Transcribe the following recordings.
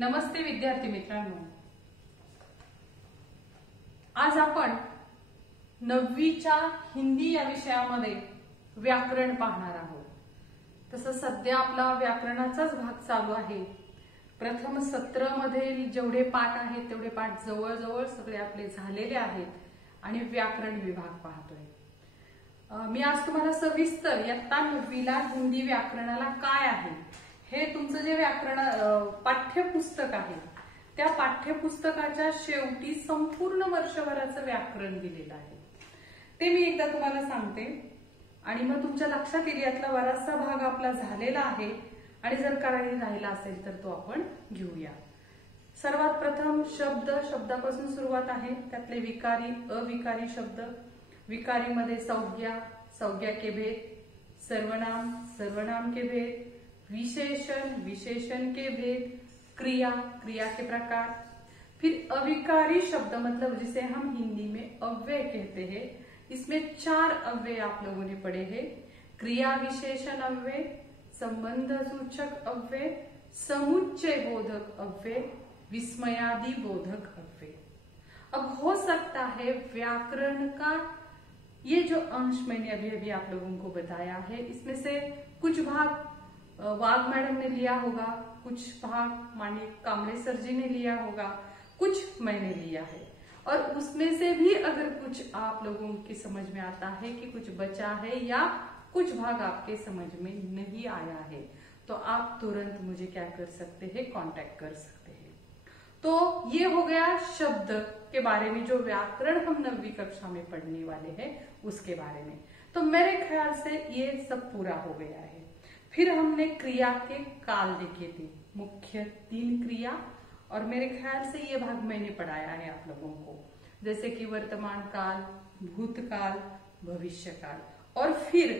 नमस्ते विद्यार्थी मित्रांनो, आज आपण 9वीच्या हिंदी या विषयामध्ये व्याकरण पाहणार आहोत। तसं सध्या आपला व्याकरणाचाच भाग चालू आहे। प्रथम सत्र मध्ये जेवढे पाठ आहेत तेवढे पाठ जवळजवळ सगळे आपले झालेले आहेत आणि व्याकरण विभाग पाहतोय। मी आज तुम्हाला सविस्तर इयत्ता 9वीला हिंदी व्याकरणाला काय आहे हे तुमचं जे व्याकरण पाठ्यपुस्तक आहे त्या पाठ्यपुस्तकाच्या शेवटी संपूर्ण वर्षभराचं व्याकरण दिलेलं आहे ते मी एकदा तुम्हाला सांगते आणि मग तुमच्या लक्षात येईल यातला बराचसा भाग आपला झालेला आहे आणि जर काही राहिला असेल तर तो आपण घेऊया। सर्वात प्रथम शब्दापासून सुरुवात आहे। त्यातले विकारी अविकारी शब्द, विकारीमध्ये संज्ञा के भेद, सर्वनाम के भेद, विशेषण के भेद, क्रिया के प्रकार। फिर अविकारी शब्द मतलब जिसे हम हिंदी में अव्यय कहते हैं, इसमें 4 अव्यय आप लोगों ने पढ़े हैं। क्रिया विशेषण अव्यय, संबंध सूचक अव्यय, समुच्चय बोधक अव्यय, विस्मयादि बोधक अव्यय। अब हो सकता है व्याकरण का ये जो अंश मैंने अभी आप लोगों को बताया है इसमें से कुछ भाग वाघ मैडम ने लिया होगा, कुछ भाग माननीय कामरे सर जी ने लिया होगा, कुछ मैंने लिया है और उसमें से भी अगर कुछ आप लोगों की समझ में आता है कि कुछ बचा है या कुछ भाग आपके समझ में नहीं आया है तो आप तुरंत मुझे क्या कर सकते हैं, कांटेक्ट कर सकते हैं। तो ये हो गया शब्द के बारे में जो व्याकरण हम 9वीं कक्षा में पढ़ने वाले हैं उसके बारे में। तो मेरे ख्याल से ये सब पूरा हो गया है। फिर हमने क्रिया के काल देखे थे, मुख्य 3 क्रिया, और मेरे ख्याल से ये भाग मैंने पढ़ाया है आप लोगों को, जैसे कि वर्तमान काल, भूतकाल, भविष्य काल, और फिर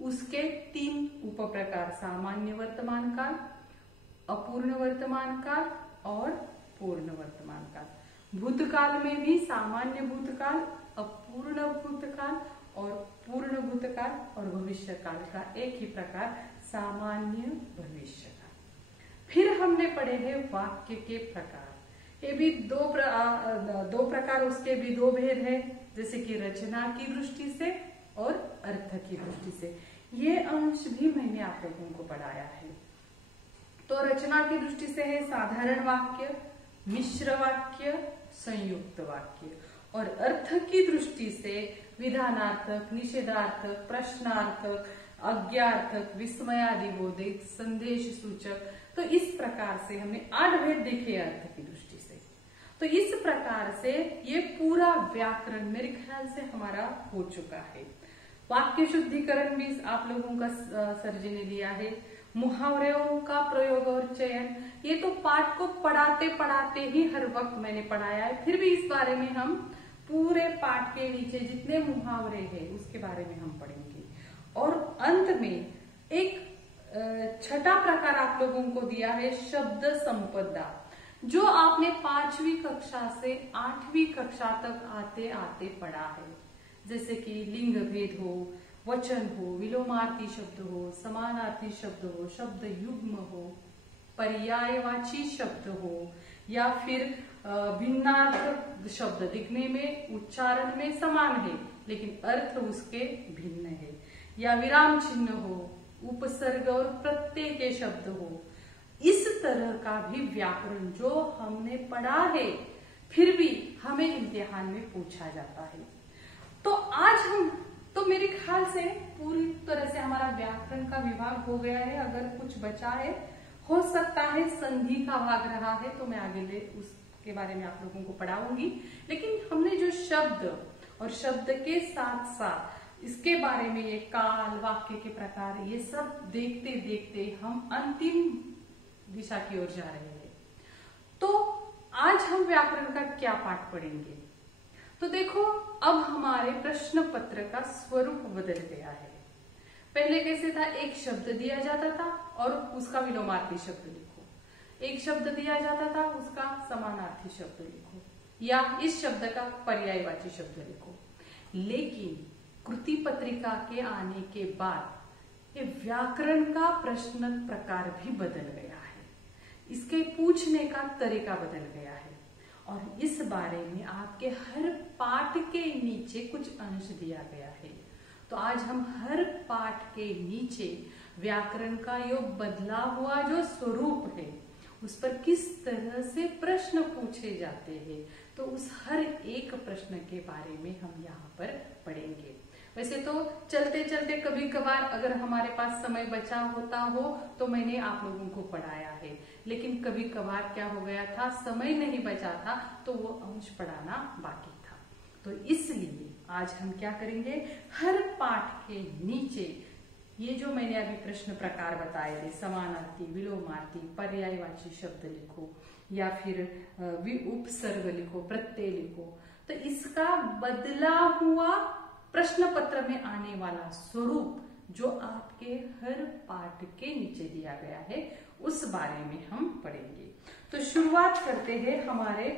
उसके 3 उप प्रकार, सामान्य वर्तमान काल, अपूर्ण वर्तमान काल और पूर्ण वर्तमान काल। भूतकाल में भी सामान्य भूतकाल, अपूर्ण भूतकाल और पूर्ण भूतकाल, और भविष्य काल का एक ही प्रकार सामान्य भविष्य काल। फिर हमने पढ़े हैं वाक्य के प्रकार। ये भी दो प्रकार, उसके भी 2 भेद है, जैसे कि रचना की दृष्टि से और अर्थ की दृष्टि से। ये अंश भी मैंने आप लोगों को पढ़ाया है। तो रचना की दृष्टि से है साधारण वाक्य, मिश्र वाक्य, संयुक्त वाक्य, और अर्थ की दृष्टि से विधानार्थक, निषेधार्थक, प्रश्नार्थक, आज्ञार्थक, विस्मयादिबोधक, संदेश सूचक। तो इस प्रकार से हमने 8 भेद देखे अर्थ की दृष्टि से। तो इस प्रकार से ये पूरा व्याकरण मेरे ख्याल से हमारा हो चुका है। वाक्य शुद्धिकरण भी आप लोगों का सर जी ने लिया है। मुहावरों का प्रयोग और चयन, ये तो पाठ को पढ़ाते पढ़ाते ही हर वक्त मैंने पढ़ाया है, फिर भी इस बारे में हम पूरे पाठ के नीचे जितने मुहावरे हैं उसके बारे में हम पढ़ेंगे। और अंत में एक 6ठा प्रकार आप लोगों को दिया है शब्द संपदा, जो आपने 5वीं कक्षा से 8वीं कक्षा तक आते आते पढ़ा है, जैसे कि लिंग भेद हो, वचन हो, विलोमार्थी शब्द हो, समानार्थी शब्द हो, शब्द युग्म हो, पर्यायवाची शब्द हो, या फिर भिन्नार्थ शब्द, दिखने में उच्चारण में समान है लेकिन अर्थ उसके भिन्न है, या विराम चिन्ह हो, उपसर्ग और प्रत्यय के शब्द हो। इस तरह का भी व्याकरण जो हमने पढ़ा है फिर भी हमें इम्तिहान में पूछा जाता है। तो आज हम तो मेरे ख्याल से पूरी तरह से हमारा व्याकरण का विभाग हो गया है। अगर कुछ बचा है, हो सकता है संधि का भाग रहा है तो मैं आगे उसके बारे में आप लोगों को पढ़ाऊंगी, लेकिन हमने जो शब्द और शब्द के साथ साथ इसके बारे में ये काल, वाक्य के प्रकार, ये सब देखते देखते हम अंतिम दिशा की ओर जा रहे हैं। तो आज हम व्याकरण का क्या पाठ पढ़ेंगे? तो देखो, अब हमारे प्रश्न पत्र का स्वरूप बदल गया है। पहले कैसे था, एक शब्द दिया जाता था और उसका विलोमार्थी शब्द लिखो, एक शब्द दिया जाता था उसका समानार्थी शब्द लिखो, या इस शब्द का पर्यायवाची शब्द लिखो। लेकिन कृति पत्रिका के आने के बाद ये व्याकरण का प्रश्न प्रकार भी बदल गया है। इसके पूछने का तरीका बदल गया है और इस बारे में आपके हर पाठ के नीचे कुछ अंश दिया गया है। तो आज हम हर पाठ के नीचे व्याकरण का यो बदला हुआ जो स्वरूप है उस पर किस तरह से प्रश्न पूछे जाते हैं, तो उस हर एक प्रश्न के बारे में हम यहाँ पर पढ़ेंगे। वैसे तो चलते चलते कभी कभार अगर हमारे पास समय बचा होता हो तो मैंने आप लोगों को पढ़ाया है, लेकिन कभी कभार क्या हो गया था, समय नहीं बचा था तो वो अंश पढ़ाना बाकी था। तो इसलिए आज हम क्या करेंगे, हर पाठ के नीचे ये जो मैंने अभी प्रश्न प्रकार बताए थे, समानार्थी, विलोमार्थी, पर्यायवाची शब्द लिखो या फिर उपसर्ग लिखो, प्रत्यय लिखो, तो इसका बदला हुआ प्रश्न पत्र में आने वाला स्वरूप जो आपके हर पाठ के नीचे दिया गया है उस बारे में हम पढ़ेंगे। तो शुरुआत करते हैं हमारे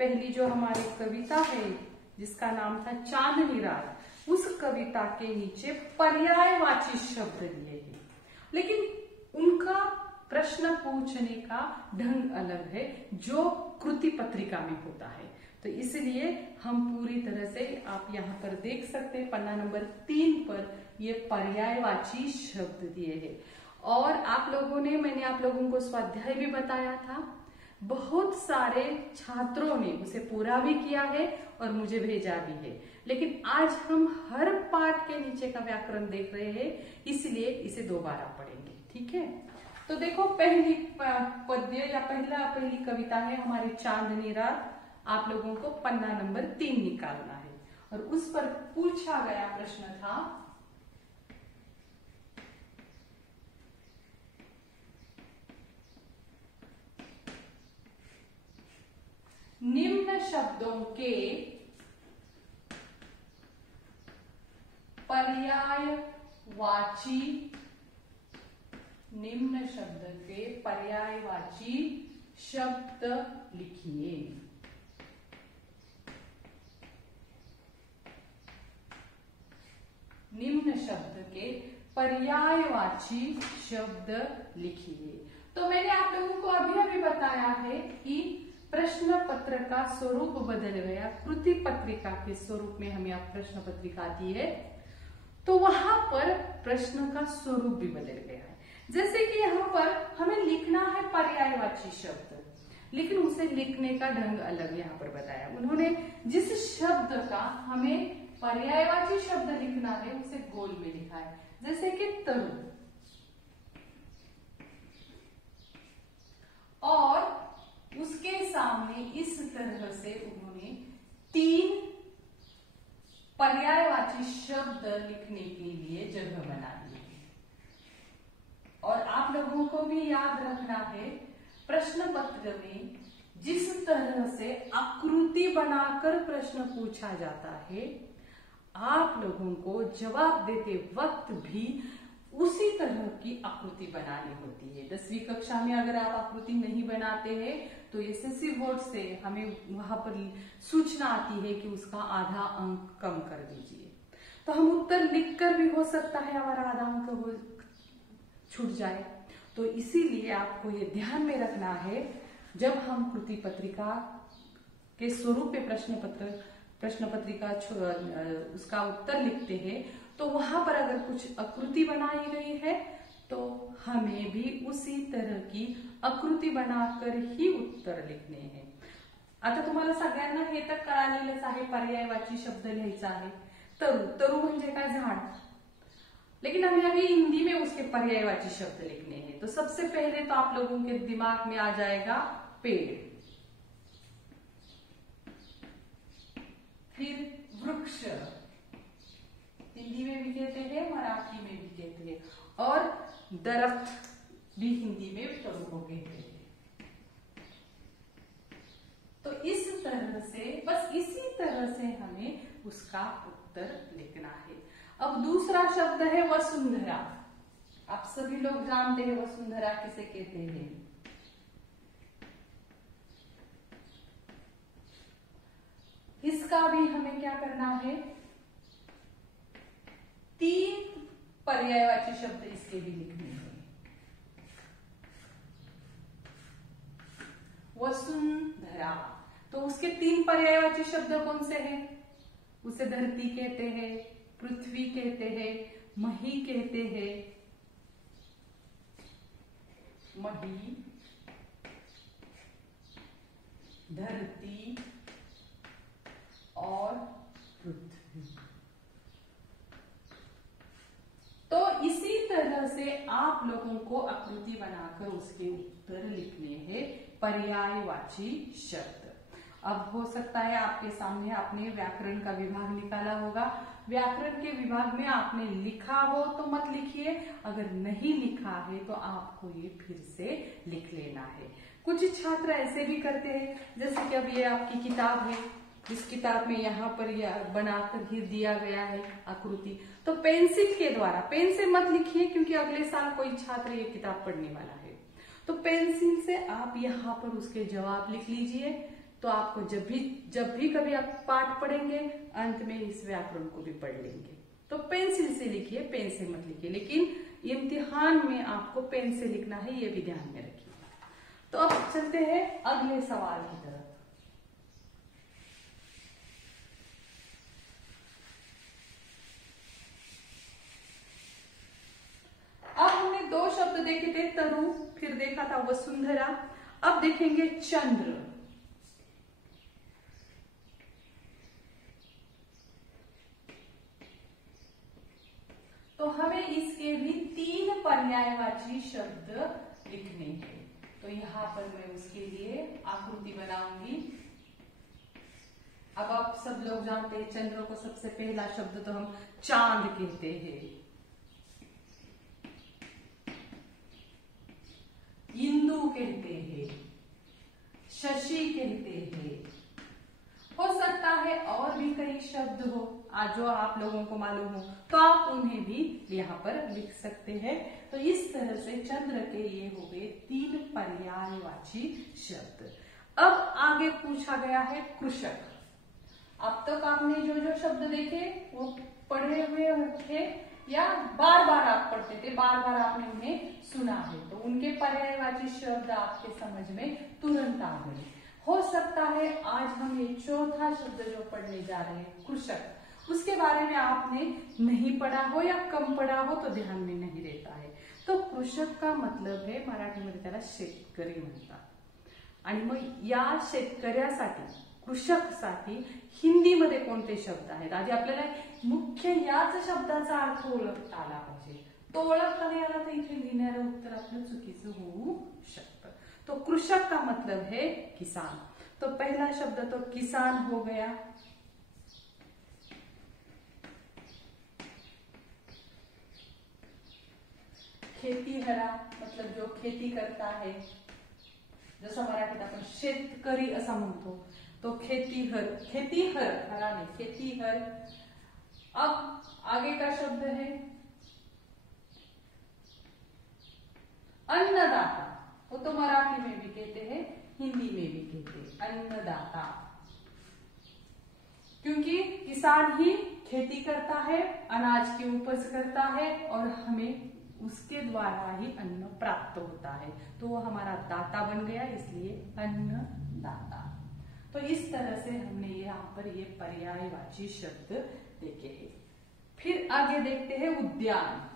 पहली जो हमारी कविता है जिसका नाम था चांदनी रात, उस कविता के नीचे पर्यायवाची शब्द दिए हैं, लेकिन उनका प्रश्न पूछने का ढंग अलग है जो कृति पत्रिका में होता है। तो इसलिए हम पूरी तरह से आप यहाँ पर देख सकते हैं पन्ना नंबर 3 पर ये पर्यायवाची शब्द दिए हैं। और आप लोगों ने, मैंने आप लोगों को स्वाध्याय भी बताया था, बहुत सारे छात्रों ने उसे पूरा भी किया है और मुझे भेजा भी है, लेकिन आज हम हर पाठ के नीचे का व्याकरण देख रहे हैं, इसलिए इसे दोबारा पढ़ेंगे। ठीक है, तो देखो पहली पद्य या पहली कविता है हमारी चांदनी रात। आप लोगों को पन्ना नंबर 3 निकालना है और उस पर पूछा गया प्रश्न था, निम्न शब्दों के पर्यायवाची, निम्न शब्द के पर्यायवाची शब्द लिखिए। निम्न शब्द के पर्यायवाची शब्द लिखिए। तो मैंने आप लोगों को अभी बताया है कि प्रश्न पत्र का स्वरूप बदल गया, कृति पत्रिका के स्वरूप में हमें आप प्रश्न पत्रिका दी है, तो वहां पर प्रश्न का स्वरूप भी बदल गया है। जैसे कि यहाँ पर हमें लिखना है पर्यायवाची शब्द, लेकिन उसे लिखने का ढंग अलग यहाँ पर बताया उन्होंने। जिस शब्द का हमें पर्यायवाची शब्द लिखना है उसे गोल में लिखा है, जैसे कि तरु, और उसके सामने इस तरह से उन्होंने 3 पर्यायवाची शब्द लिखने के लिए जगह बना दी है। और आप लोगों को भी याद रखना है, प्रश्न पत्र में जिस तरह से आकृति बनाकर प्रश्न पूछा जाता है, आप लोगों को जवाब देते वक्त भी उसी तरह की आकृति बनानी होती है। 10वीं कक्षा में अगर आप आकृति नहीं बनाते हैं तो एसएससी बोर्ड से हमें वहां पर सूचना आती है कि उसका आधा अंक कम कर दीजिए। तो हम उत्तर लिखकर भी हो सकता है हमारा आधा अंक छूट जाए। तो इसीलिए आपको ये ध्यान में रखना है, जब हम कृति पत्रिका के स्वरूप में प्रश्न पत्रिका उसका उत्तर लिखते हैं तो वहां पर अगर कुछ आकृति बनाई गई है तो हमें भी उसी तरह की आकृती बनाकर ही उत्तर लिखणे हैं। आता तुम्हाला सगळ्यांना हे तर कळालेलंच आहे, पर्यायवाची शब्द लिहायचा आहे। तरु, तरु म्हणजे काय, झाड, लेकिन हमें अभी हिंदी में उसके पर्यायवाची शब्द लिखने हैं। तो सबसे पहले तो आप लोगों के दिमाग में आ जाएगा पेड़, फिर वृक्ष, हिंदी में भी कहते हैं, मराठी में भी कहते हैं, और दरख्त भी हिंदी में तरु को कहते हैं। तो इस तरह से, बस इसी तरह से हमें उसका उत्तर लिखना है। अब दूसरा शब्द है वसुंधरा। आप सभी लोग जानते हैं वसुंधरा किसे कहते हैं। इसका भी हमें क्या करना है, 3 पर्यायवाची शब्द इसके भी लिखने हैं। वसुंधरा। तो उसके 3 पर्यायवाची शब्द कौन से हैं? उसे धरती कहते हैं, पृथ्वी कहते हैं, मही कहते हैं। मही, धरती और पृथ्वी। तो इसी तरह से आप लोगों को आकृति बनाकर उसके उत्तर लिखने हैं पर्यायवाची शब्द। अब हो सकता है आपके सामने आपने व्याकरण का विभाग निकाला होगा, व्याकरण के विभाग में आपने लिखा हो तो मत लिखिए, अगर नहीं लिखा है तो आपको ये फिर से लिख लेना है। कुछ छात्र ऐसे भी करते हैं, जैसे कि अब ये आपकी किताब है, इस किताब में यहाँ पर यह बनाकर ही दिया गया है आकृति, तो पेंसिल के द्वारा, पेन से मत लिखिए क्योंकि अगले साल कोई छात्र ये किताब पढ़ने वाला है, तो पेंसिल से आप यहाँ पर उसके जवाब लिख लीजिए। तो आपको जब भी कभी आप पाठ पढ़ेंगे अंत में इस व्याकरण को भी पढ़ लेंगे। तो पेंसिल से लिखिए, पेन से मत लिखिए, लेकिन इम्तिहान में आपको पेन से लिखना है, ये भी ध्यान में रखिए। तो अब चलते हैं अगले सवाल की तरफ। अब हमने 2 शब्द देखे थे, तरु, फिर देखा था वसुंधरा, अब देखेंगे चंद्र। तो हमें इसके भी 3 पर्यायवाची शब्द लिखने हैं। तो यहां पर मैं उसके लिए आकृति बनाऊंगी। अब आप सब लोग जानते हैं चंद्र को सबसे पहला शब्द तो हम चांद कहते हैं, इंदु कहते हैं, शशि कहते हैं। हो सकता है और भी कई शब्द हो आज जो आप लोगों को मालूम हो, तो आप उन्हें भी यहाँ पर लिख सकते हैं। तो इस तरह से चंद्र के ये हो गए 3 पर्यायवाची शब्द। अब आगे पूछा गया है कृषक। अब तक आपने जो शब्द देखे वो पढ़े हुए थे या बार बार आप पढ़ते थे, बार बार आपने उन्हें सुना है, तो उनके पर्यायवाची शब्द आपके समझ में तुरंत आ गए। हो सकता है आज हम ये 4था शब्द जो पढ़ने जा रहे हैं कृषक, उसके बारे में आपने नहीं पढ़ा हो या कम पढ़ा हो तो ध्यान में नहीं रहता है। तो कृषक का मतलब है, मराठीमध्ये त्याला शेतकरी म्हणतात। आणि मग या शेतकऱ्यासाठी, कृषकसाठी हिंदीमध्ये कोणते शब्द आहेत? आधी आपल्याला मुख्य याच शब्दाचा अर्थ ओळखता आला पाहिजे। तो ओळखता नाही आला तर इथे लिहिणारं उत्तर आपलं चुकीचं होऊ शकतं। तो कृषक का मतलब है किसान। तो पहला शब्द तो किसान हो गया। खेतीहरा मतलब जो खेती करता है, जसं मराठीत आपण शेतकरी असं म्हणतो, तो खेतीहर, खेतीहर, हरा नहीं, खेतीहर। अब आगे का शब्द है अन्नदाता। वो तो मराठी में भी कहते हैं, हिंदी में भी कहते हैं अन्नदाता, क्योंकि किसान ही खेती करता है, अनाज की उपज करता है और हमें उसके द्वारा ही अन्न प्राप्त होता है, तो वो हमारा दाता बन गया, इसलिए अन्नदाता। तो इस तरह से हमने यहाँ पर ये पर्यायवाची शब्द देखे हैं। फिर आगे देखते हैं उद्यान।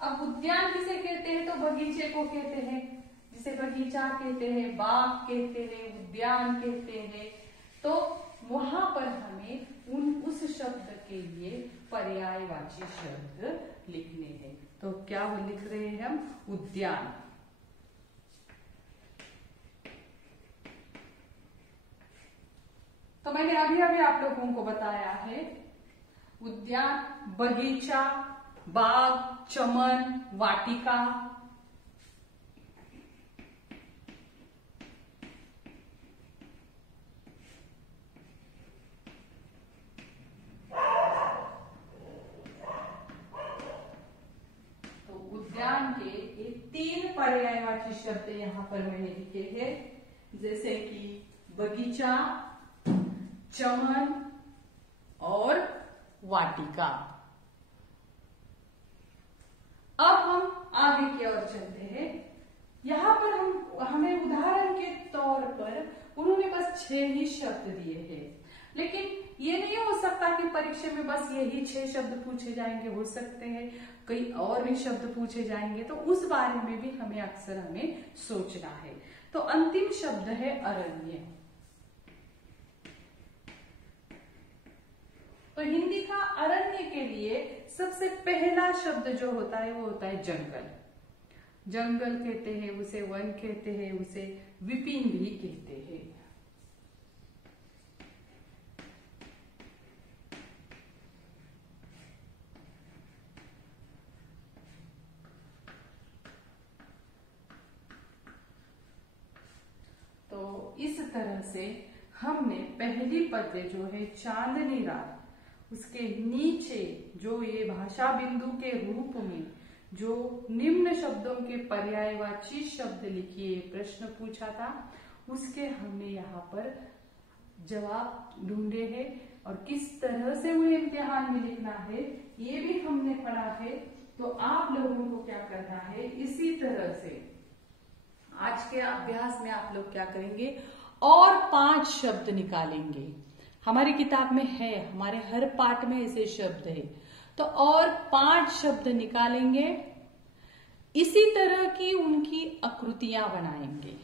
अब उद्यान किसे कहते हैं? तो बगीचे को कहते हैं, जिसे बगीचा कहते हैं, बाग कहते हैं, उद्यान कहते हैं। तो वहां पर हमें उस शब्द के लिए पर्यायवाची शब्द लिखने हैं। तो क्या वो लिख रहे हैं हम? उद्यान। तो मैंने अभी अभी आप लोगों को बताया है, उद्यान, बगीचा, बाग, चमन, वाटिका। तो उद्यान के ये 3 पर्यायवाची शब्द यहाँ पर मैंने लिखे हैं, जैसे कि बगीचा, चमन और वाटिका। आगे की ओर चलते हैं। यहाँ पर हमें उदाहरण के तौर पर उन्होंने बस 6 ही शब्द दिए हैं, लेकिन ये नहीं हो सकता कि परीक्षा में बस यही 6 शब्द पूछे जाएंगे। हो सकते हैं कई और भी शब्द पूछे जाएंगे, तो उस बारे में भी हमें सोचना है। तो अंतिम शब्द है अरण्य। तो हिंदी का अरण्य के लिए सबसे पहला शब्द जो होता है वो होता है जंगल। जंगल कहते हैं उसे, वन कहते हैं उसे, विपिन भी कहते हैं। तो इस तरह से हमने पहली पद्य जो है चांदनी रात, उसके नीचे जो ये भाषा बिंदु के रूप में जो निम्न शब्दों के पर्यायवाची शब्द लिखिए प्रश्न पूछा था, उसके हमने यहाँ पर जवाब ढूंढे हैं और किस तरह से उन्हें इम्तिहान में लिखना है ये भी हमने पढ़ा है। तो आप लोगों को क्या करना है, इसी तरह से आज के अभ्यास में आप लोग क्या करेंगे, और 5 शब्द निकालेंगे। हमारी किताब में है, हमारे हर पाठ में ऐसे शब्द है, तो और 5 शब्द निकालेंगे। इसी तरह की उनकी आकृतियां बनाएंगे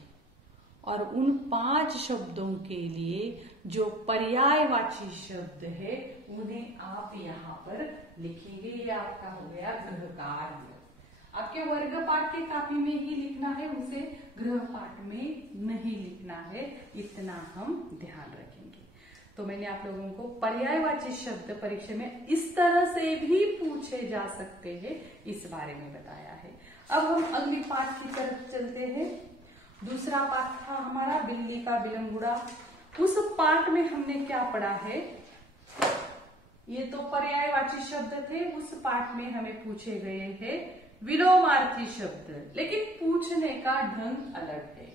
और उन 5 शब्दों के लिए जो पर्यायवाची शब्द है उन्हें आप यहाँ पर लिखेंगे। ये आपका हो गया गृह कार्य। आपके वर्ग पाठ के कॉपी में ही लिखना है, उसे गृह पाठ में नहीं लिखना है, इतना हम ध्यान रखेंगे। तो मैंने आप लोगों को पर्यायवाची शब्द परीक्षा में इस तरह से भी पूछे जा सकते हैं इस बारे में बताया है। अब हम अगली पाठ की तरफ चलते हैं। दूसरा पाठ था हमारा बिल्ली का बिलंगुड़ा। उस पाठ में हमने क्या पढ़ा है, ये तो पर्यायवाची शब्द थे। उस पाठ में हमें पूछे गए हैं विलोमार्थी शब्द, लेकिन पूछने का ढंग अलग है।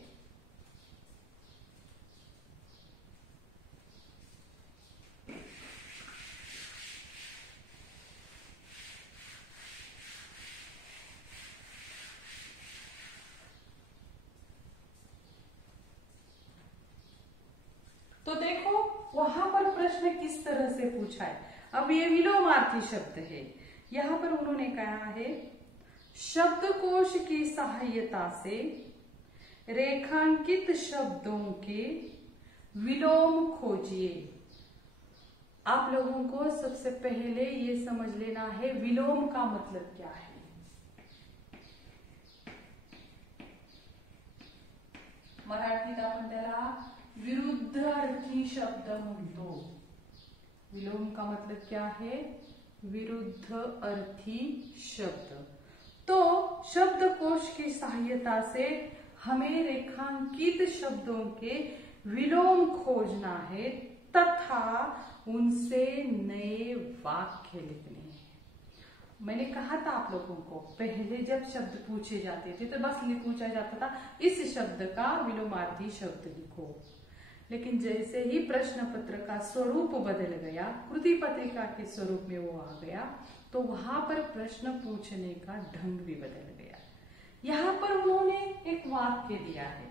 तो देखो वहां पर प्रश्न किस तरह से पूछा है। अब ये विलोमार्थी शब्द है, यहां पर उन्होंने कहा है शब्दकोश की सहायता से रेखांकित शब्दों के विलोम खोजिए। आप लोगों को सबसे पहले ये समझ लेना है विलोम का मतलब क्या है। मराठीत आपण त्याला विरुद्ध अर्थी शब्द म्हणतो। विलोम का मतलब क्या है, विरुद्ध अर्थी शब्द। तो शब्दकोश की सहायता से हमें रेखांकित शब्दों के विलोम खोजना है तथा उनसे नए वाक्य लिखने हैं। मैंने कहा था आप लोगों को पहले जब शब्द पूछे जाते थे तो बस पूछा जाता था इस शब्द का विलोमार्थी शब्द लिखो, लेकिन जैसे ही प्रश्न पत्र का स्वरूप बदल गया, कृति पत्रिका के स्वरूप में वो आ गया, तो वहां पर प्रश्न पूछने का ढंग भी बदल गया। यहाँ पर उन्होंने एक वाक्य दिया है,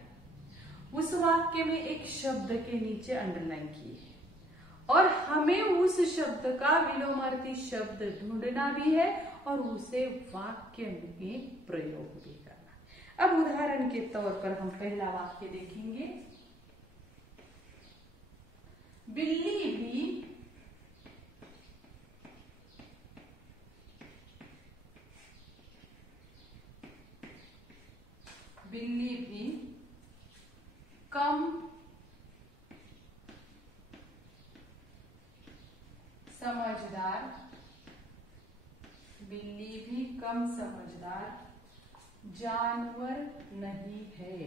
उस वाक्य में एक शब्द के नीचे अंडरलाइन की है और हमें उस शब्द का विलोमार्थी शब्द ढूंढना भी है और उसे वाक्य में प्रयोग भी करना। अब उदाहरण के तौर पर हम पहला वाक्य देखेंगे। बिल्ली भी कम समझदार, बिल्ली भी कम समझदार जानवर नहीं है।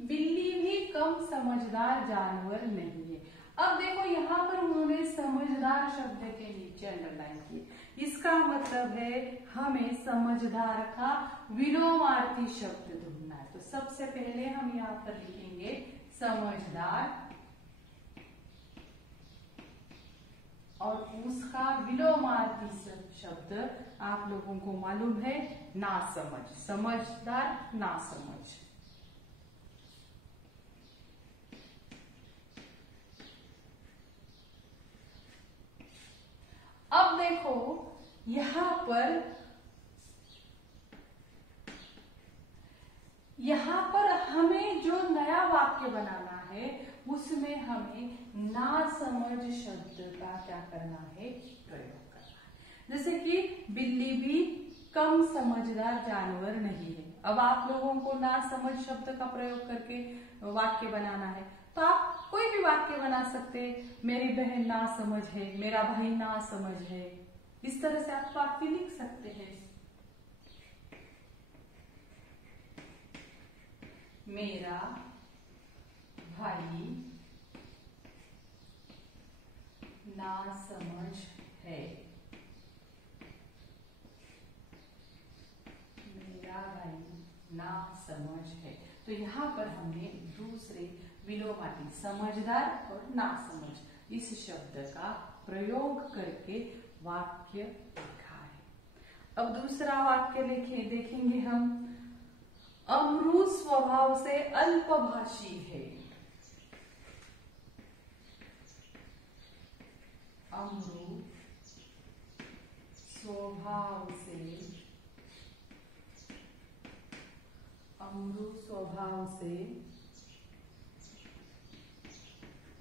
बिल्ली भी कम समझदार जानवर नहीं है। अब देखो यहाँ पर उन्होंने समझदार शब्द के नीचे अंडरलाइन किए, इसका मतलब है हमें समझदार का विलोमार्थी शब्द ढूंढना है। तो सबसे पहले हम यहाँ पर लिखेंगे समझदार और उसका विलोमार्थी शब्द आप लोगों को मालूम है नासमझ, समझदार नासमझ। अब देखो यहाँ पर हमें जो नया वाक्य बनाना है उसमें हमें नासमझ शब्द का क्या करना है, प्रयोग करना है। जैसे कि बिल्ली भी कम समझदार जानवर नहीं है। अब आप लोगों को नासमझ शब्द का प्रयोग करके वाक्य बनाना है तो आप कोई भी वाक्य बना सकते हैं। मेरी बहन नासमझ है, मेरा भाई नासमझ है, इस तरह से आप वाक्य लिख सकते हैं। मेरा भाई नासमझ है, मेरा भाई नासमझ है। तो यहाँ पर हमने दूसरे विलोमार्थी समझदार और नासमझ इस शब्द का प्रयोग करके वाक्य लिखा है। अब दूसरा वाक्य देखेंगे हम। अमरू स्वभाव से अल्पभाषी है। अमरू स्वभाव से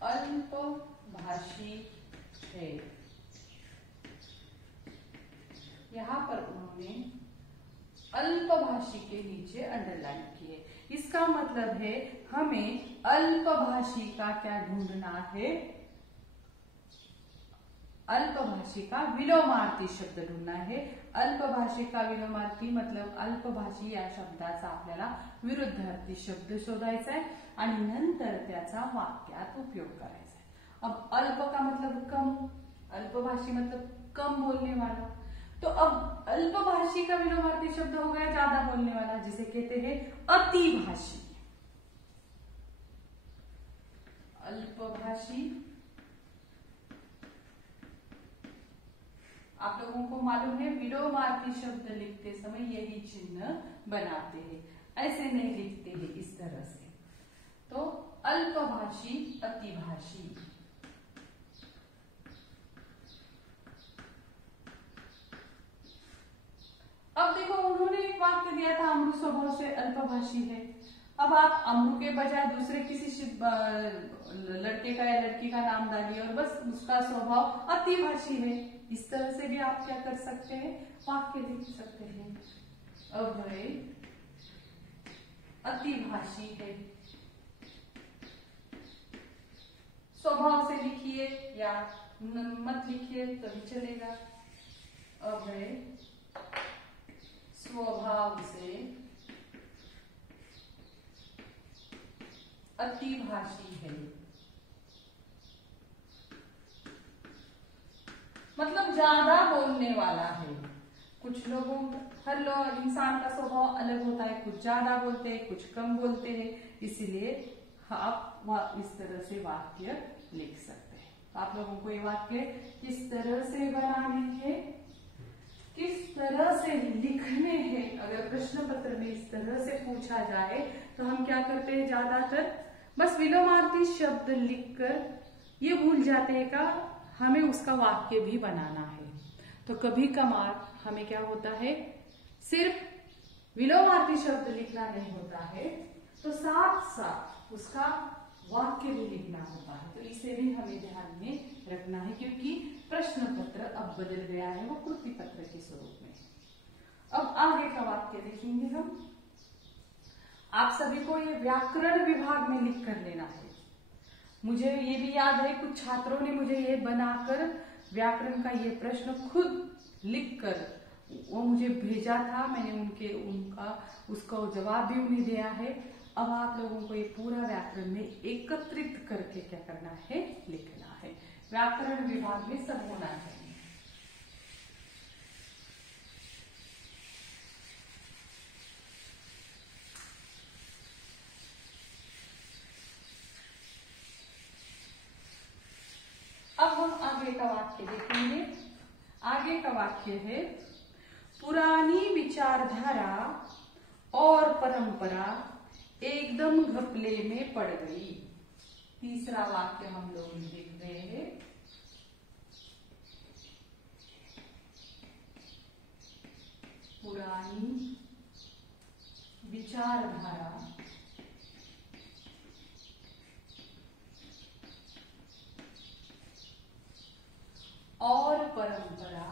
अल्पभाषी है। यहाँ पर उन्होंने अल्पभाषी के नीचे अंडरलाइन किए। इसका मतलब है हमें अल्पभाषी का क्या ढूंढना है, अल्पभाषी का विलोमार्थी शब्द ढूंढना है। अल्पभाषी का विलोमार्थी मतलब अल्पभाषी या शब्दाचा आपल्याला विरुद्धार्थी शब्द शोधायचा आहे आणि नंतर त्याचा वाक्यात उपयोग करायचा है। अब अल्प का मतलब कम, अल्पभाषी मतलब कम बोलने वाला। तो अब अल्पभाषी का विलोमार्थी शब्द हो गया ज्यादा बोलने वाला, जिसे कहते हैं अतिभाषी। अल्पभाषी, आप लोगों को मालूम है विलोमार्थी शब्द लिखते समय यही चिन्ह बनाते हैं, ऐसे नहीं लिखते हैं इस तरह से। तो अल्पभाषी, अतिभाषी। अब देखो उन्होंने एक वाक्य दिया था अमरू स्वभाव से अल्पभाषी है। अब आप अमरू के बजाय दूसरे किसी लड़के का या लड़की का नाम डालिए और बस उसका स्वभाव अतिभाषी है। इस तरह से भी आप क्या कर सकते हैं, वाक्य लिख सकते हैं। अभय अतिभाषी है। स्वभाव से लिखिए या मत लिखिए तभी चलेगा। अभय स्वभाव से अतिभाषी है, मतलब ज्यादा बोलने वाला है। कुछ लोगों, हर लोग, इंसान का स्वभाव अलग होता है, कुछ ज्यादा बोलते हैं, कुछ कम बोलते हैं, इसीलिए आप इस तरह से वाक्य लिख सकते हैं। तो आप लोगों को ये वाक्य किस तरह से बनाने हैं, किस तरह से लिखने हैं, अगर प्रश्न पत्र में इस तरह से पूछा जाए तो हम क्या करते हैं, ज्यादातर बस विलोमार्थी शब्द लिखकर ये भूल जाते हैं का हमें उसका वाक्य भी बनाना है। तो कभी कभार हमें क्या होता है, सिर्फ विलोमार्थी शब्द लिखना नहीं होता है, तो साथ साथ उसका वाक्य भी लिखना होता है। तो इसे भी हमें ध्यान में रखना है, क्योंकि प्रश्न पत्र अब बदल गया है, वो कृति पत्र के स्वरूप में। अब आगे का वाक्य देखेंगे हम। आप सभी को ये व्याकरण विभाग में लिख कर लेना है। मुझे ये भी याद है कुछ छात्रों ने मुझे ये बनाकर व्याकरण का ये प्रश्न खुद लिखकर वो मुझे भेजा था। मैंने उसका जवाब भी उन्हें दिया है। अब आप लोगों को ये पूरा व्याकरण में एकत्रित करके क्या करना है, लिखना है। व्याकरण विभाग में सब होना चाहिए। अब हम आगे आगे का वाक्य देखेंगे। आगे का वाक्य है, पुरानी विचारधारा और परंपरा एकदम घपले में पड़ गई। तीसरा वाक्य हम लोग देख रहे हैं, पुरानी विचारधारा और परंपरा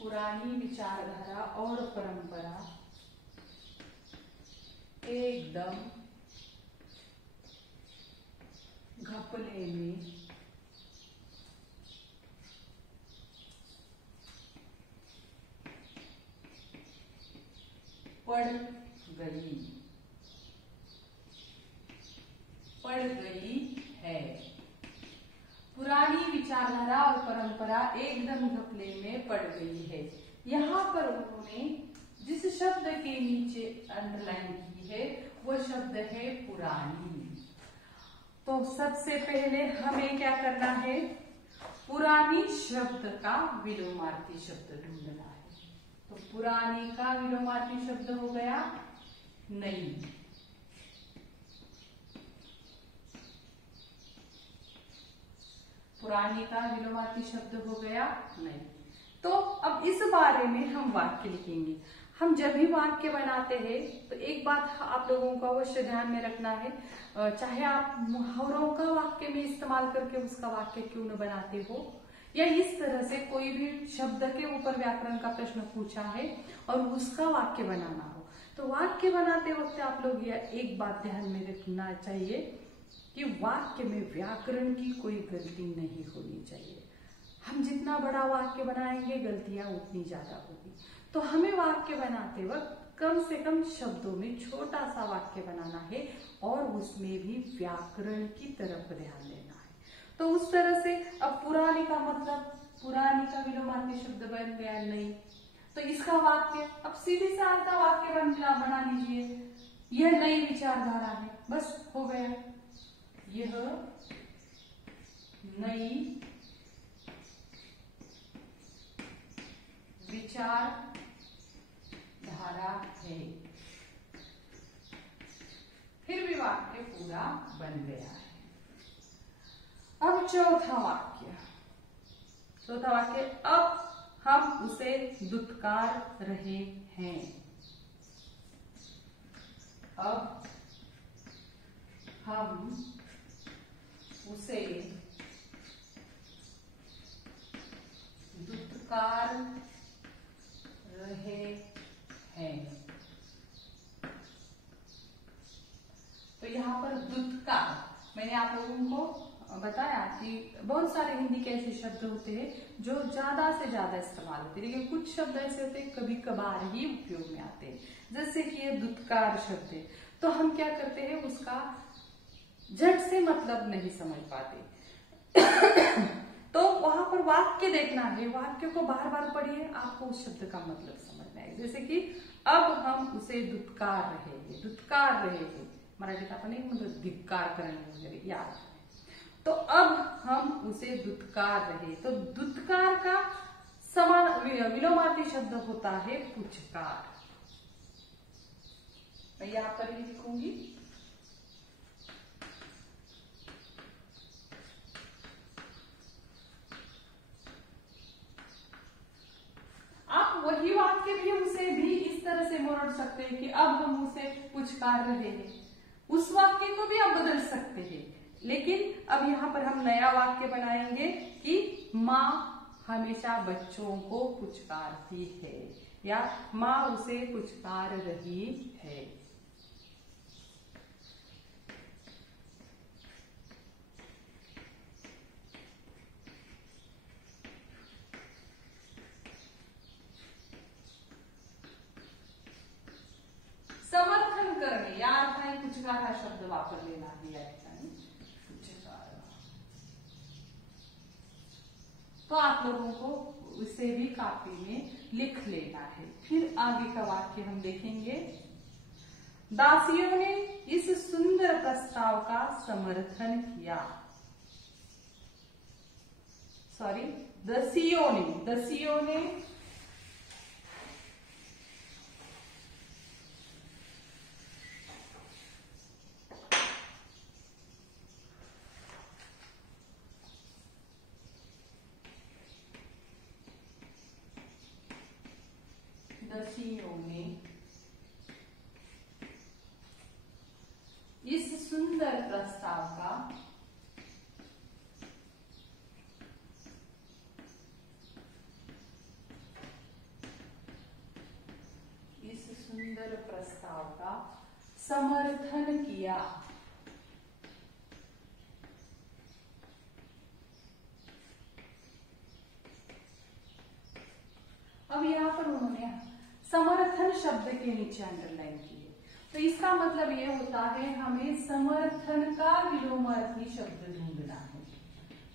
पुरानी विचारधारा और परंपरा एकदम घपले में पड़ गई है। पुरानी विचारधारा और परंपरा एकदम घपले में पड़ गई है। यहाँ पर उन्होंने जिस शब्द के नीचे अंडरलाइन की है वो शब्द है पुरानी। तो सबसे पहले हमें क्या करना है, पुरानी शब्द का विलोमार्थी शब्द ढूंढना है। तो पुरानी का विलोमार्थी शब्द हो गया नई। पुरानी का विलोमार्थी शब्द हो गया नई। तो अब इस बारे में हम वाक्य लिखेंगे। हम जब भी वाक्य बनाते हैं तो एक बात आप लोगों को अवश्य ध्यान में रखना है, चाहे आप मुहावरों का वाक्य में इस्तेमाल करके उसका वाक्य क्यों न बनाते हो, या इस तरह से कोई भी शब्द के ऊपर व्याकरण का प्रश्न पूछा है और उसका वाक्य बनाना हो, तो वाक्य बनाते वक्त आप लोग यह एक बात ध्यान में रखना चाहिए कि वाक्य में व्याकरण की कोई गलती नहीं होनी चाहिए। हम जितना बड़ा वाक्य बनाएंगे गलतियां उतनी ज्यादा होगी। तो हमें वाक्य बनाते वक्त कम से कम शब्दों में छोटा सा वाक्य बनाना है और उसमें भी व्याकरण की तरफ ध्यान देना है। तो उस तरह से अब पुरानी का मतलब, पुरानी का विलोमार्थी शब्द बन गया नई। तो इसका वाक्य अब सीधे साधा वाक्य बना लीजिए, यह नई विचारधारा है, बस हो गया। यह नई विचारधारा है। फिर भी वाक्य पूरा बन गया है। अब चौथा वाक्य, अब हम उसे दुत्कार रहे हैं। अब हम उसे दुत्कार रहे हैं। तो यहाँ पर दुत्कार, मैंने आप लोगों को बताया कि बहुत सारे हिंदी के ऐसे शब्द होते हैं जो ज्यादा से ज्यादा इस्तेमाल होते हैं, लेकिन कुछ शब्द ऐसे होते हैं कभी कभार ही उपयोग में आते हैं, जैसे कि ये दुत्कार शब्द है। तो हम क्या करते हैं, उसका झट से मतलब नहीं समझ पाते। तो वहां पर वाक्य देखना है, वाक्य को बार बार पढ़िए, आपको उस शब्द का मतलब समझना है। जैसे कि अब हम उसे दुत्कार रहे हैं, दुत्कार रहे हैं मराठी का नहीं, मतलब धिक्कार करने वगैरह याद है। तो अब हम उसे दुत्कार रहे, तो दुत्कार का समान विलोमार्थी शब्द होता है पुचकार। मैं यहां पर ही लिखूंगी, आप वही वाक्य भी उसे भी इस तरह से मोड़ सकते हैं कि अब हम उसे पुचकार रहे हैं, उस वाक्य को भी आप बदल सकते हैं। लेकिन अब यहाँ पर हम नया वाक्य बनाएंगे कि माँ हमेशा बच्चों को पुचकारती है, या माँ उसे पुचकार रही है। समर्थन करणे या अर्थाने पुचकार हा शब्द वापरलेला आहे या ठिकाणी, पुचकार। तो आप लोगों को उसे भी कापी में लिख लेना है। फिर आगे का वाक्य हम देखेंगे, दासियों ने इस सुंदर प्रस्ताव का समर्थन किया। सॉरी, दसियों ने इस सुंदर प्रस्ताव का समर्थन किया। अब यहाँ पर उन्होंने समर्थन शब्द के नीचे अंडरलाइन किए, तो इसका मतलब ये होता है हमें समर्थन का विलोमार्थी शब्द ढूंढना है।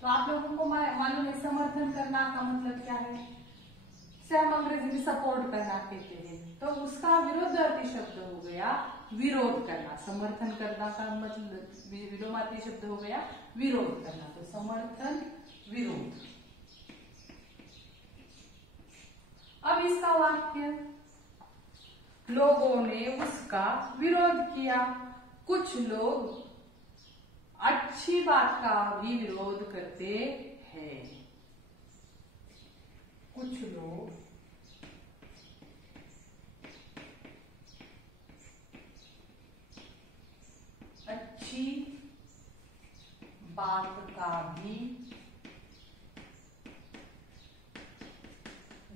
तो आप लोगों को मालूम है समर्थन करना का मतलब क्या है, से हम अंग्रेजी में सपोर्ट करना कहते हैं, तो उसका विरोधार्थी शब्द हो गया विरोध करना। समर्थन करना का मतलब विलोमार्थी शब्द हो गया विरोध करना, तो समर्थन विरोध। अब इसका वाक्य, लोगों ने उसका विरोध किया। कुछ लोग अच्छी बात का भी विरोध करते हैं। कुछ लोग अच्छी बात का भी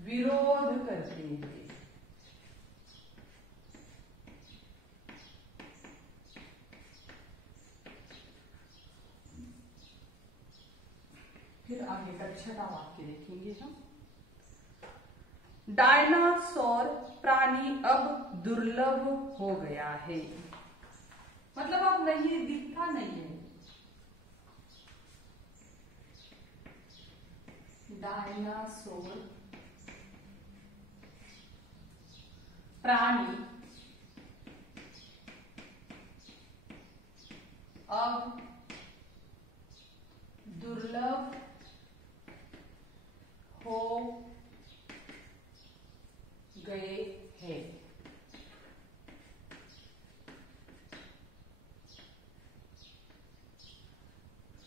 विरोध करते हैं। फिर आगे का छठा वाक्य देखेंगे हम। डायनासोर प्राणी अब दुर्लभ हो गया है, मतलब अब नहीं दिखता नहीं है। डायनासोर प्राणी अब दुर्लभ हो गए हैं।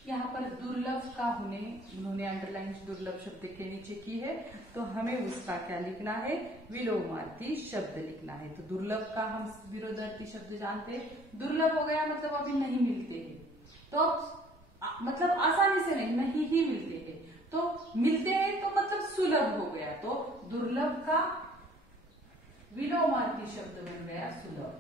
यहाँ पर दुर्लभ का उन्होंने अंडरलाइन दुर्लभ शब्द के नीचे की है, तो हमें उसका क्या लिखना है, विलोमार्थी शब्द लिखना है। तो दुर्लभ का हम विरोधार्थी शब्द जानते हैं। दुर्लभ हो गया मतलब अभी नहीं मिलते हैं, तो मतलब आसानी से नहीं ही मिलते हैं, तो मिलते हैं तो मतलब सुलभ हो गया, तो दुर्लभ का विलोमार्थी शब्द बन गया सुलभ।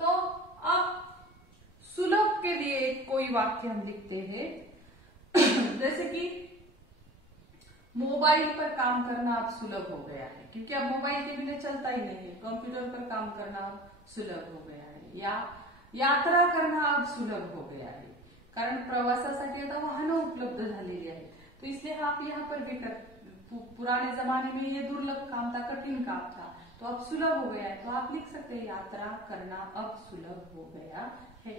तो अब सुलभ के लिए कोई वाक्य हम लिखते हैं जैसे कि मोबाइल पर काम करना अब सुलभ हो गया है, क्योंकि अब मोबाइल के बिना चलता ही नहीं है। कंप्यूटर पर काम करना अब सुलभ हो गया है, या यात्रा करना अब सुलभ हो गया है, कारण प्रवासासाठी आता वाहन उपलब्ध झालेली आहे। तो इसलिए आप यहाँ पर भी पुराने जमाने में ये दुर्लभ काम था, कठिन काम था, तो अब सुलभ हो गया है। तो आप लिख सकते हैं यात्रा करना अब सुलभ हो गया है।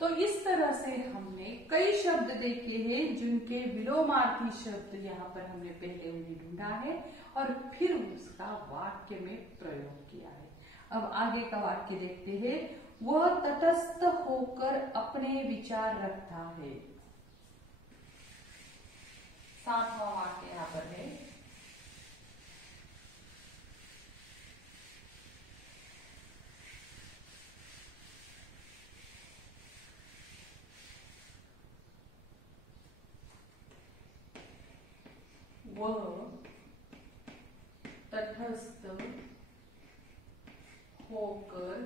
तो इस तरह से हमने कई शब्द देखे हैं जिनके विलोमार्थी शब्द यहाँ पर हमने पहले उन्हें ढूंढा है और फिर उसका वाक्य में प्रयोग किया है। अब आगे का वाक्य देखते हैं। वह तटस्थ होकर अपने विचार रखता है। सातवां वाक्य यहाँ पर है। वह तटस्थ होकर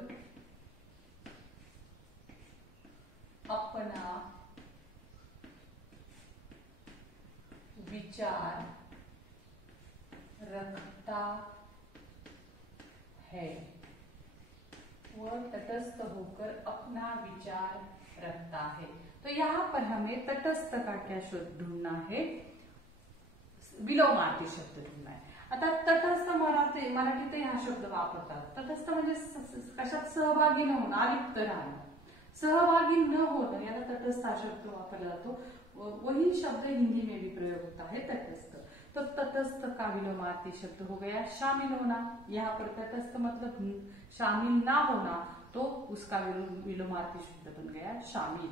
विचार रखता है, वह तटस्थ होकर अपना विचार रखता है। तो यहाँ पर हमें तटस्थ का क्या शब्द ढूंढना है, विलोमार्थी शब्द ढूंढना है। आता तटस्थ मराठीत हा शब्द वापरतात। तटस्थ म्हणजे कशात सहभागी न होणं, अलिप्त राहणं, सहभागी न होणं, याला तटस्थ हा शब्द वापरला जातो। वही शब्द हिंदी में भी प्रयोग होता है तटस्थ। तो तटस्थ का विलोमार्थी शब्द हो गया शामिल होना। यहाँ पर तटस्थ मतलब शामिल ना होना, तो उसका विलोमार्थी शब्द बन गया शामिल।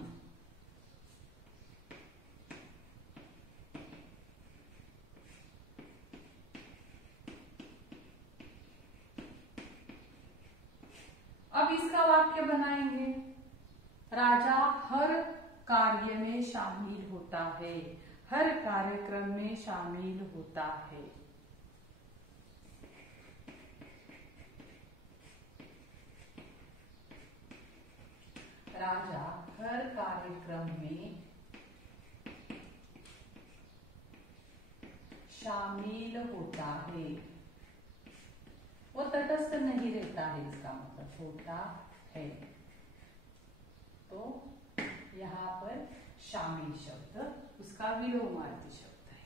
अब इसका वाक्य बनाएंगे। राजा हर कार्य में शामिल होता है, हर कार्यक्रम में शामिल होता है। राजा हर कार्यक्रम में शामिल होता है। वो तटस्थ नहीं रहता है, इसका मतलब होता है। तो यहाँ पर शामिल शब्द उसका विलोमार्थी शब्द है।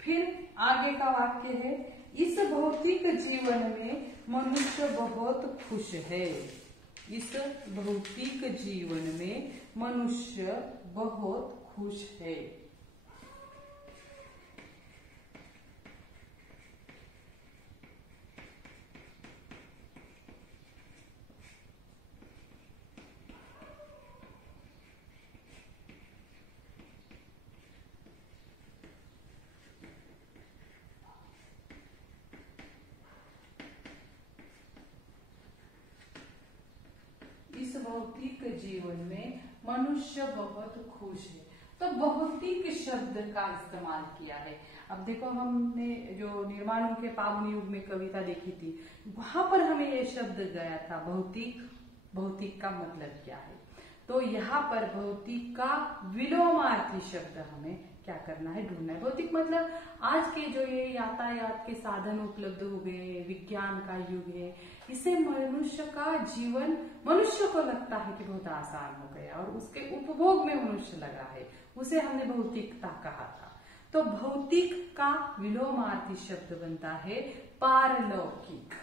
फिर आगे का वाक्य है, इस भौतिक जीवन में मनुष्य बहुत खुश है। इस भौतिक जीवन में मनुष्य बहुत खुश है। इस भौतिक जीवन में मनुष्य बहुत खुश है। तो भौतिक शब्द का इस्तेमाल किया है। अब देखो, हमने जो निर्माणों के पावन युग में कविता देखी थी, वहां पर हमें ये शब्द गया था भौतिक। भौतिक का मतलब क्या है, तो यहाँ पर भौतिक का विलोमार्थी शब्द हमें क्या करना है, ढूंढना है। भौतिक मतलब आज के जो ये यातायात के साधन उपलब्ध हो गए, विज्ञान का युग है, इससे मनुष्य का जीवन, मनुष्य को लगता है कि बहुत आसान हो गया और उसके उपभोग में मनुष्य लगा है, उसे हमने भौतिकता कहा था। तो भौतिक का विलोमार्थी शब्द बनता है पारलौकिक।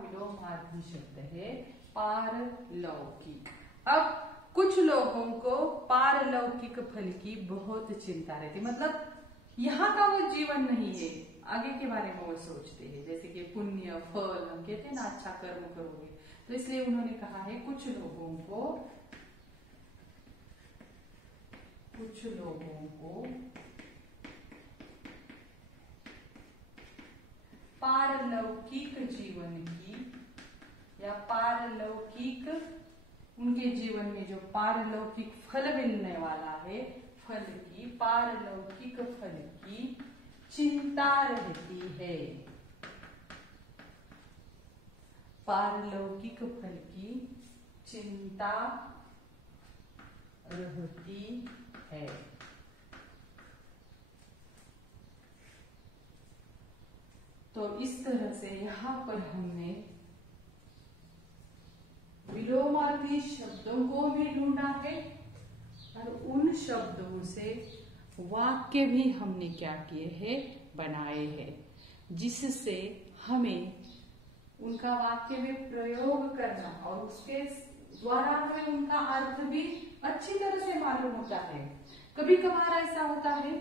विलोमार्थी शब्द है पारलौकिक। अब कुछ लोगों को पारलौकिक फल की बहुत चिंता रहती, मतलब यहाँ का वो जीवन नहीं है, आगे के बारे में वो सोचते हैं, जैसे कि पुण्य फल, हम कहते हैं ना अच्छा कर्म करोगे, तो इसलिए उन्होंने कहा है कुछ लोगों को पारलौकिक जीवन की, या पारलौकिक, उनके जीवन में जो पारलौकिक फल मिलने वाला है, फल की, पारलौकिक फल की चिंता रहती है। पारलौकिक फल की चिंता रहती है। तो इस तरह से यहाँ पर हमने विलोमार्थी शब्दों को भी ढूंढा है और उन शब्दों से वाक्य भी हमने क्या किए हैं, बनाए हैं, जिससे हमें उनका वाक्य में प्रयोग करना और उसके द्वारा हमें उनका अर्थ भी अच्छी तरह से मालूम होता है। कभी कभार ऐसा होता है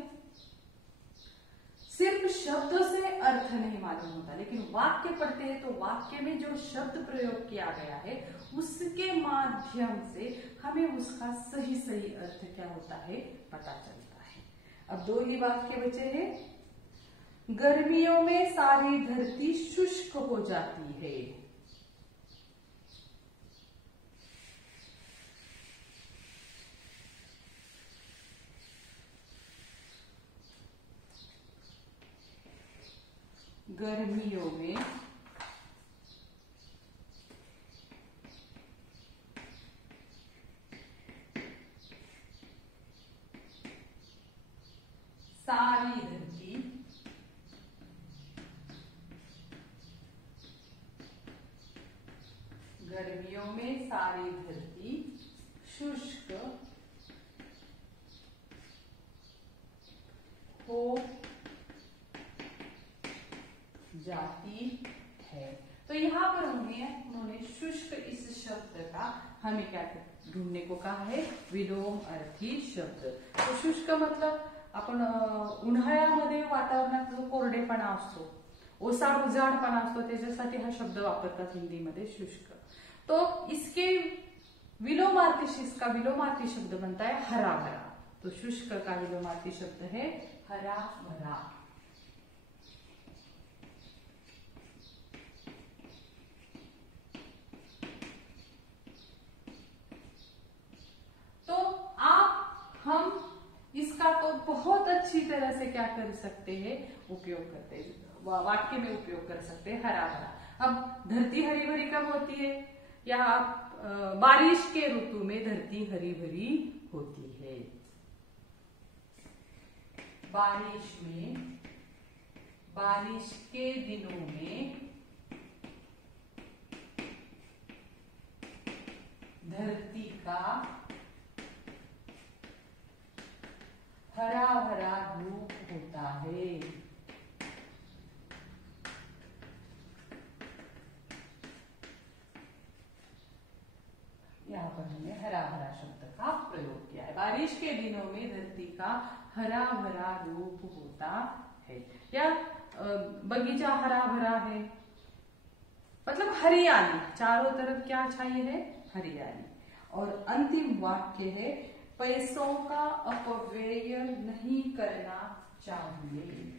सिर्फ शब्दों से अर्थ नहीं मालूम होता, लेकिन वाक्य पढ़ते हैं तो वाक्य में जो शब्द प्रयोग किया गया है उसके माध्यम से हमें उसका सही सही अर्थ क्या होता है पता चलता है। अब दो ही वाक्य बचे हैं। गर्मियों में सारी धरती शुष्क हो जाती है। गर्मियों में सारी धरती गर्मियों में सारी धरती शुष्क हो जाती है। तो यहाँ पर उन्होंने शुष्क इस शब्द का हमें क्या ढूंढने को कहा है, विलोम अर्थी शब्द। तो शुष्क मतलब आपण उन्हाळ्यामध्ये वातावरणात जो कोरडेपणा असतो, ओसाड उजाडपणा असतो, त्याच्यासाठी हा शब्द वापरतात हिंदीमध्ये शुष्क। तो इसके विलोमार्थी, इसका विलोमार्थी शब्द बनता है हरा भरा। तो शुष्क का विलोमार्थी शब्द है हरा भरा। तो हम इसका तो बहुत अच्छी तरह से क्या कर सकते हैं, उपयोग करते हैं, वाक्य में उपयोग कर सकते हैं हरा भरा। अब धरती हरी भरी कब होती है, या बारिश के ऋतु में धरती हरी भरी होती है। बारिश में, बारिश के दिनों में धरती का हरा भरा रूप होता है। यहाँ पर हमने हरा भरा शब्द का प्रयोग किया है। बारिश के दिनों में धरती का हरा भरा रूप होता है, या बगीचा हरा भरा है, मतलब हरियाली, चारों तरफ क्या छाई है, हरियाली। और अंतिम वाक्य है पैसों का अपव्यय नहीं करना चाहिए।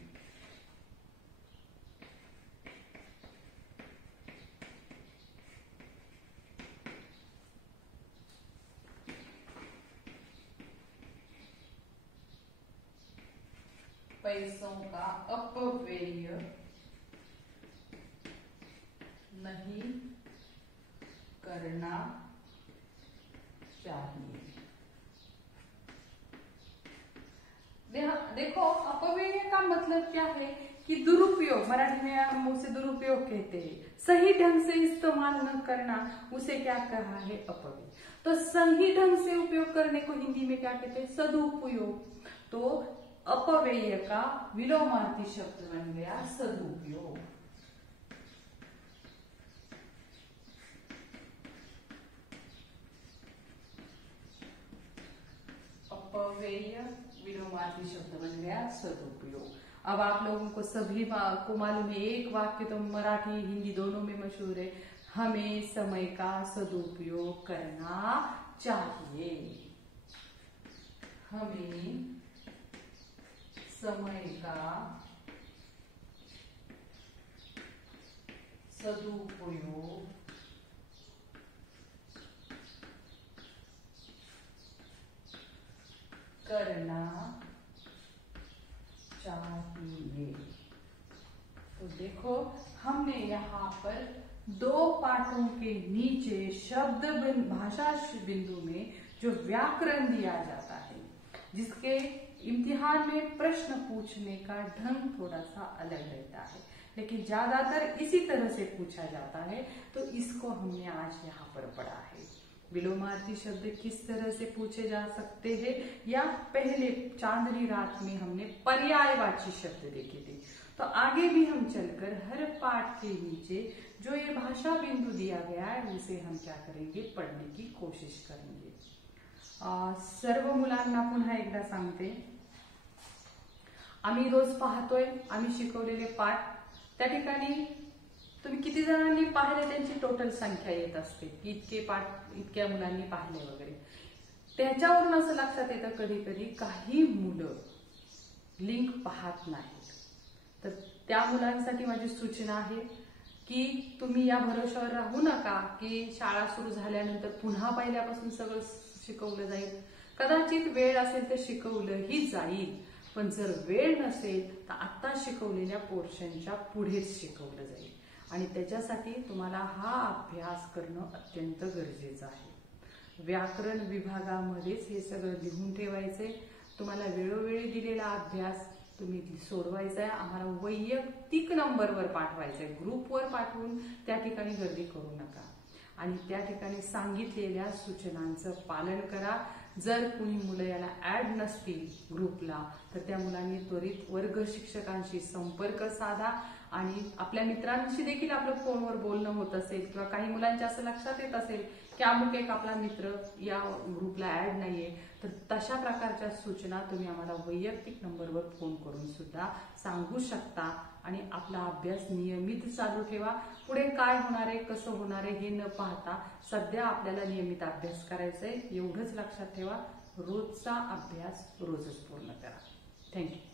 पैसों का अपव्यय नहीं करना चाहिए। देखो अपव्यय का मतलब क्या है कि दुरुपयोग, मराठी में हम उसे दुरुपयोग कहते हैं। सही ढंग से इस्तेमाल न करना, उसे क्या कहा है, अपव्यय। तो सही ढंग से उपयोग करने को हिंदी में क्या कहते हैं, सदुपयोग। तो अपव्यय का विलोमार्थी शब्द बन गया सदुपयोग। अपव्यय विलोमार्थी शब्द बन गया सदुपयोग। अब आप लोगों को सभी को मालूम है, एक वाक्य तो मराठी हिंदी दोनों में मशहूर है, हमें समय का सदुपयोग करना चाहिए। हमें समय का सदुपयोग करना चाहिए। तो देखो हमने यहाँ पर दो पाठों के नीचे शब्द भाषा बिंदु में जो व्याकरण दिया जाता है, जिसके इम्तिहान में प्रश्न पूछने का ढंग थोड़ा सा अलग रहता है, लेकिन ज्यादातर इसी तरह से पूछा जाता है। तो इसको हमने आज यहाँ पर पढ़ा है। विलोमार्थी शब्द किस तरह से पूछे जा सकते हैं, या पहले चांदनी रात में हमने पर्यायवाची शब्द देखे थे। तो आगे भी हम चलकर हर पाठ के नीचे जो ये भाषा बिंदु दिया गया है उसे हम क्या करेंगे, पढ़ने की कोशिश करेंगे। सर्व मुलांना पुन्हा एकदा सांगते, आम्ही रोज पाहतोय, आम्ही शिकवलेले पाठ त्या ठिकाणी तुम्ही किती जणांनी पाहिले त्यांची टोटल संख्या येत असते की इतके पाठ इतक्या मुलांनी पाहिले वगैरे। त्याच्यावरून असं लक्षात येतं कधी कधी काही मुलं लिंक पाहत नाहीत। तर त्या मुलांसाठी माझी सूचना आहे की तुम्ही या भरोशावर राहू नका की शाळा सुरू झाल्यानंतर पुन्हा पहिल्यापासून सगळं शिकवलं जाईल। कदाचित वेळ असेल तर शिकवलंही जाईल, पण जर वेळ नसेल तर आता शिकवलेल्या पोर्शनच्या पुढेच शिकवलं जाईल आणि त्याच्यासाठी तुम्हाला हा अभ्यास करणं अत्यंत गरजेचं आहे। व्याकरण विभागामध्येच हे सगळं लिहून ठेवायचंय। तुम्हाला वेळोवेळी दिलेला अभ्यास तुम्ही सोडवायचा आहे, आम्हाला वैयक्तिक नंबरवर पाठवायचा आहे, ग्रुपवर पाठवून त्या ठिकाणी गर्दी करू नका आणि त्या ठिकाणी सांगितलेल्या सूचनांचं पालन करा। जर कुणी मुलं याला ऍड नसतील ग्रुपला तर त्या मुलांनी त्वरित वर्ग शिक्षकांशी संपर्क साधा आणि आपल्या मित्रांशी देखील आपलं फोनवर बोलणं होत असेल किंवा काही मुलांच्या असं लक्षात येत असेल की अमुक एक आपला मित्र या ग्रुपला ऍड नाहीये तर तशा प्रकारच्या सूचना तुम्ही आम्हाला वैयक्तिक नंबरवर फोन करून सुद्धा सांगू शकता आणि आपला अभ्यास नियमित चालू ठेवा। पुढे काय होणार आहे कसं होणार आहे हे न पाहता सध्या आपल्याला नियमित अभ्यास करायचा आहे एवढंच लक्षात ठेवा। रोजचा अभ्यास रोजच पूर्ण करा। थँक्यू।